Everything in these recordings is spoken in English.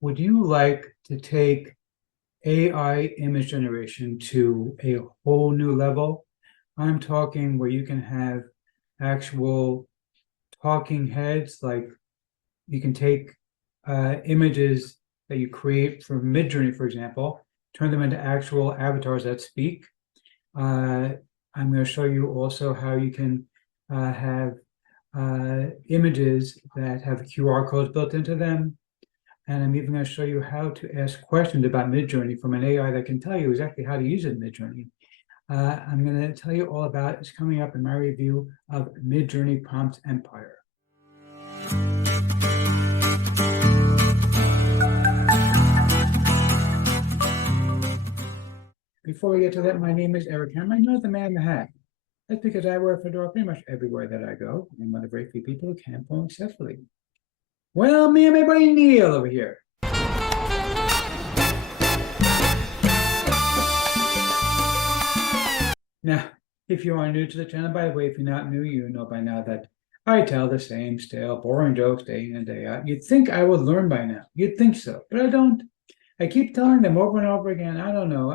would you like to take AI image generation to a whole new level? I'm talking where you can have actual talking heads, like you can take images that you create from Midjourney, for example, turn them into actual avatars that speak. I'm going to show you also how you can have images that have QR codes built into them. And I'm even going to show you how to ask questions about Midjourney from an AI that can tell you exactly how to use it in Midjourney. I'm going to tell you all about it. It's coming up in my review of Midjourney Prompt Empire. Before we get to that, my name is Eric Hammer. I know the man in the hat. That's because I wear a fedora pretty much everywhere that I go. I'm one of the very few people who can phone successfully. Well, me and my buddy Neil over here. Now, if you are new to the channel, by the way, if you're not new, you know by now that I tell the same stale, boring jokes day in and day out. You'd think I would learn by now. You'd think so, but I don't. I keep telling them over and over again. I don't know.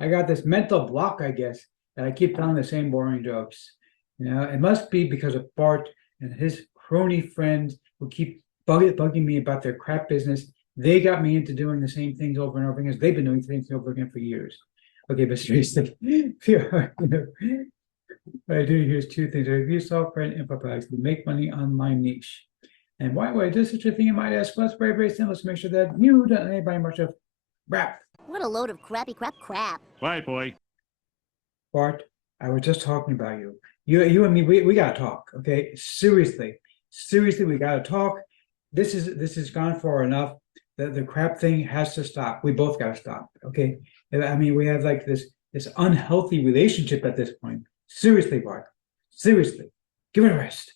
I got this mental block, I guess, that I keep telling the same boring jokes. It must be because of Bart and his crony friends who keep bugging me about their crap business. They got me into doing the same things over and over again. They've been doing the same thing over again for years. Okay, but seriously, what I do here is two things. I review software and info products to make money on my niche. And why would I do such a thing, you might ask? Well, it's very, very simple to make sure that you don't anybody much of crap. What a load of crappy crap. Right, boy. Bart, I was just talking about you. You and me, we gotta talk, okay? Seriously, we gotta talk. This is gone far enough. The crap thing has to stop. We both gotta stop, okay? I mean, we have like this unhealthy relationship at this point. Seriously, Bart. Seriously, give it a rest.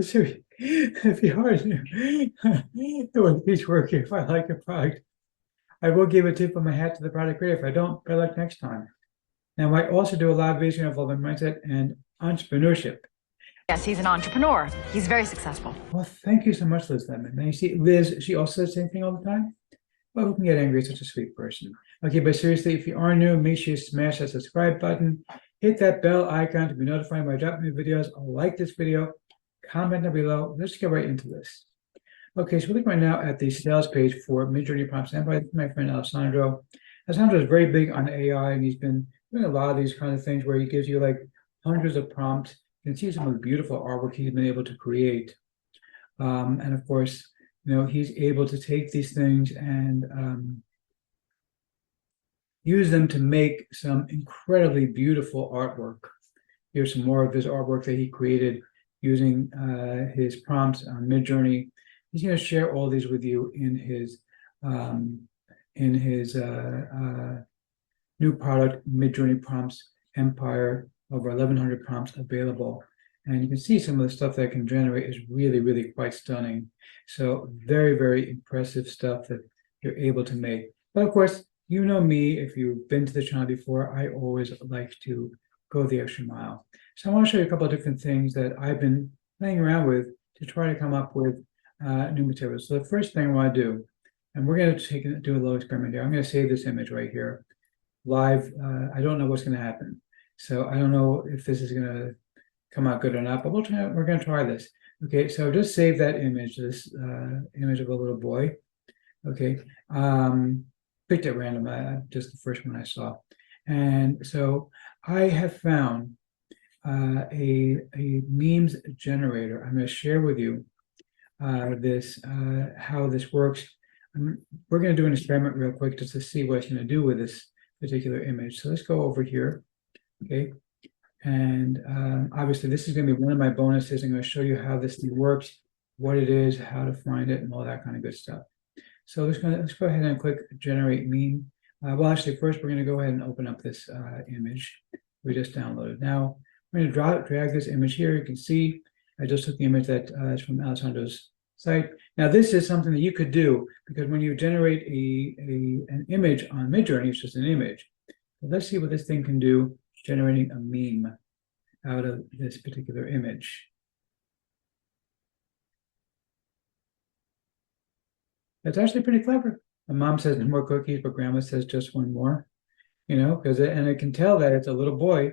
Seriously, if you are new, it wouldn't be working. If I like a product, I will give a tip of my hat to the product creator. If I don't, better luck next time. Now, I also do a lot of vision involvement mindset and entrepreneurship. Yes, he's an entrepreneur. He's very successful. Well, thank you so much, Liz Lemon. And you see, Liz, she also says the same thing all the time. Well, who can get angry at such a sweet person? Okay, but seriously, if you are new, make sure you smash that subscribe button, hit that bell icon to be notified when I drop new videos. Like this video, comment down below. Let's get right into this. Okay, so we're looking right now at the sales page for Midjourney Prompts and by my friend Alessandro. Alessandro is very big on AI, and he's been doing a lot of these kind of things where he gives you like hundreds of prompts. You can see some of the beautiful artwork he's been able to create. And of course, he's able to take these things and use them to make some incredibly beautiful artwork. Here's some more of his artwork that he created using his prompts on Midjourney. He's going to share all these with you in his new product, Midjourney Prompts Empire. Over 1,100 prompts available. And you can see some of the stuff that I can generate is really, really quite stunning. So very, very impressive stuff that you're able to make. But of course, you know me, if you've been to the channel before, I always like to go the extra mile. So I want to show you a couple of different things that I've been playing around with to try to come up with new materials. So the first thing I want to do, and we're going to do a little experiment here. I'm going to save this image right here live. I don't know what's going to happen. So I don't know if this is going to come out good or not, but we're going to try this. Okay, so just save that image, this image of a little boy. Okay, picked at random, just the first one I saw. And so I have found a memes generator. I'm going to share with you how this works. We're going to do an experiment real quick just to see what it's going to do with this particular image. So let's go over here. Okay, and obviously this is going to be one of my bonuses. I'm going to show you how this thing works, what it is, how to find it, and all that kind of good stuff. So let's go ahead and click generate meme. Well, actually, first we're going to go ahead and open up this image we just downloaded. Now we're going to drag this image here. You can see I just took the image that is from Alessandro's site. Now this is something that you could do, because when you generate an image on Midjourney, it's just an image. But let's see what this thing can do, generating a meme out of this particular image. It's actually pretty clever. My mom says no more cookies, but grandma says just one more, you know, because it can tell that it's a little boy.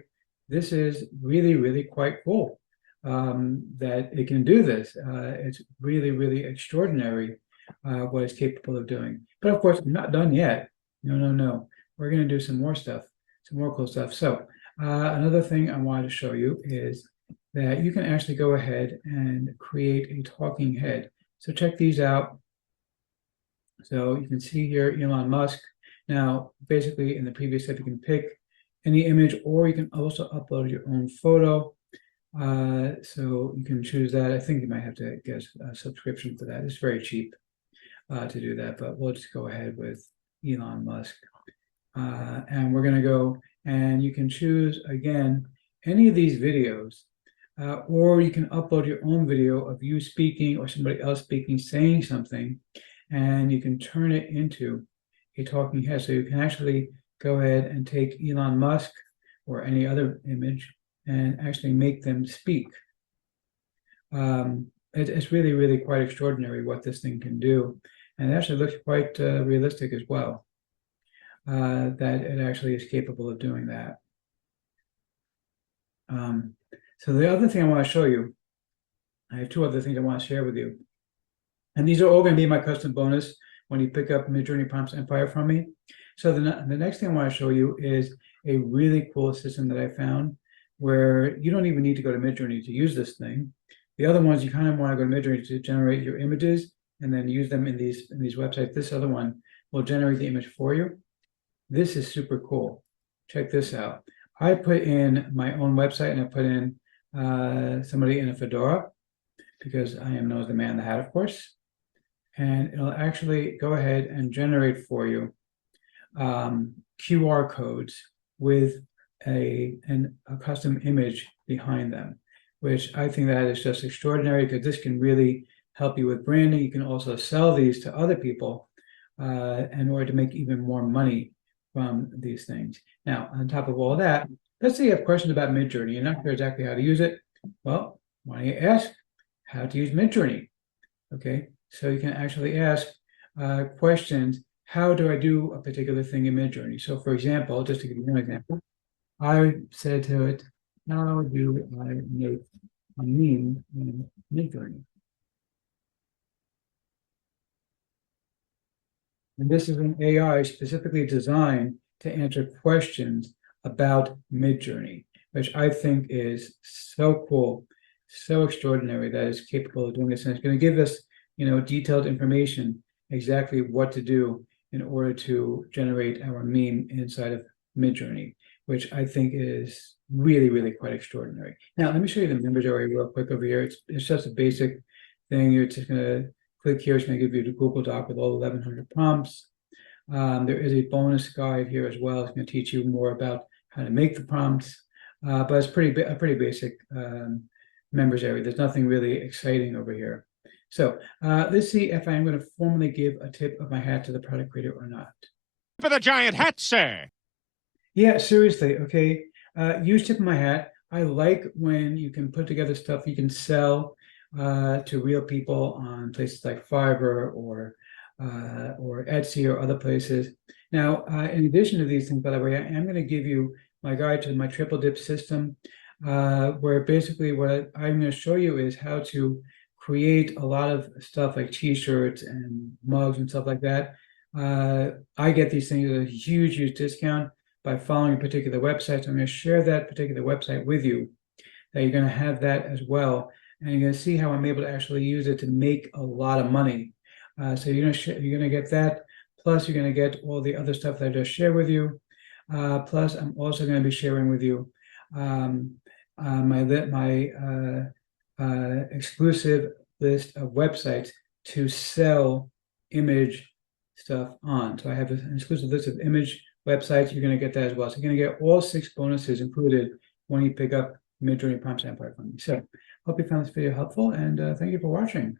This is really, really quite cool that it can do this. It's really, really extraordinary what it's capable of doing. But of course, I'm not done yet. No, no, no. We're going to do some more stuff, some more cool stuff. So another thing I wanted to show you is that you can actually go ahead and create a talking head. So check these out. So you can see here Elon Musk. Now, basically in the previous step, you can pick any image, or you can also upload your own photo. So you can choose that. I think you might have to get a subscription for that. It's very cheap to do that, but we'll just go ahead with Elon Musk. And we're going to go, and you can choose again any of these videos, or you can upload your own video of you speaking or somebody else speaking, saying something, and you can turn it into a talking head. So you can actually go ahead and take Elon Musk or any other image and actually make them speak. It's really, really quite extraordinary what this thing can do. And it actually looks quite realistic as well, that it actually is capable of doing that. So the other thing I want to show you, I have two other things I want to share with you. And these are all going to be my custom bonus when you pick up Midjourney Prompts Empire from me. So the next thing I want to show you is a really cool system that I found where you don't even need to go to Midjourney to use this thing. The other ones, you kind of want to go to Midjourney to generate your images and then use them in these websites. This other one will generate the image for you. This is super cool. Check this out. I put in my own website and I put in somebody in a fedora because I am known as the man in the hat, of course. And it'll actually go ahead and generate for you QR codes with a custom image behind them, which I think that is just extraordinary because this can really help you with branding. You can also sell these to other people in order to make even more money from these things. Now, on top of all that, let's say you have questions about Midjourney. You're not sure exactly how to use it. Well, why don't you ask how to use Midjourney? Okay, so you can actually ask questions. How do I do a particular thing in Midjourney? So for example, just to give you one example, I said to it, how do I make a meme in Midjourney? And this is an AI specifically designed to answer questions about Midjourney, which I think is so cool, so extraordinary that it's capable of doing this. And it's going to give us, detailed information, exactly what to do in order to generate our meme inside of Midjourney, which I think is really, really quite extraordinary. Now, let me show you the members area real quick over here. It's just a basic thing. You're just going to click here. It's going to give you the Google Doc with all 1,100 prompts. There is a bonus guide here as well. It's going to teach you more about how to make the prompts, but it's a pretty basic members area. There's nothing really exciting over here. So let's see if I'm going to formally give a tip of my hat to the product creator or not. For the giant hat, sir. Yeah, seriously. Okay. Use tip of my hat. I like when you can put together stuff you can sell to real people on places like Fiverr or Etsy or other places. Now, in addition to these things, by the way, I am going to give you my guide to my triple dip system, where basically what I'm going to show you is how to create a lot of stuff like t-shirts and mugs and stuff like that. I get these things at a huge, huge discount by following a particular website. So I'm going to share that particular website with you, that you're going to have that as well. And you're going to see how I'm able to actually use it to make a lot of money. So you're going to get that. Plus, you're going to get all the other stuff that I just shared with you. Plus, I'm also going to be sharing with you my exclusive list of websites to sell image stuff on. So I have an exclusive list of image websites. You're going to get that as well. So you're going to get all 6 bonuses included when you pick up Midjourney Prompts Empire from me. So hope you found this video helpful, and thank you for watching.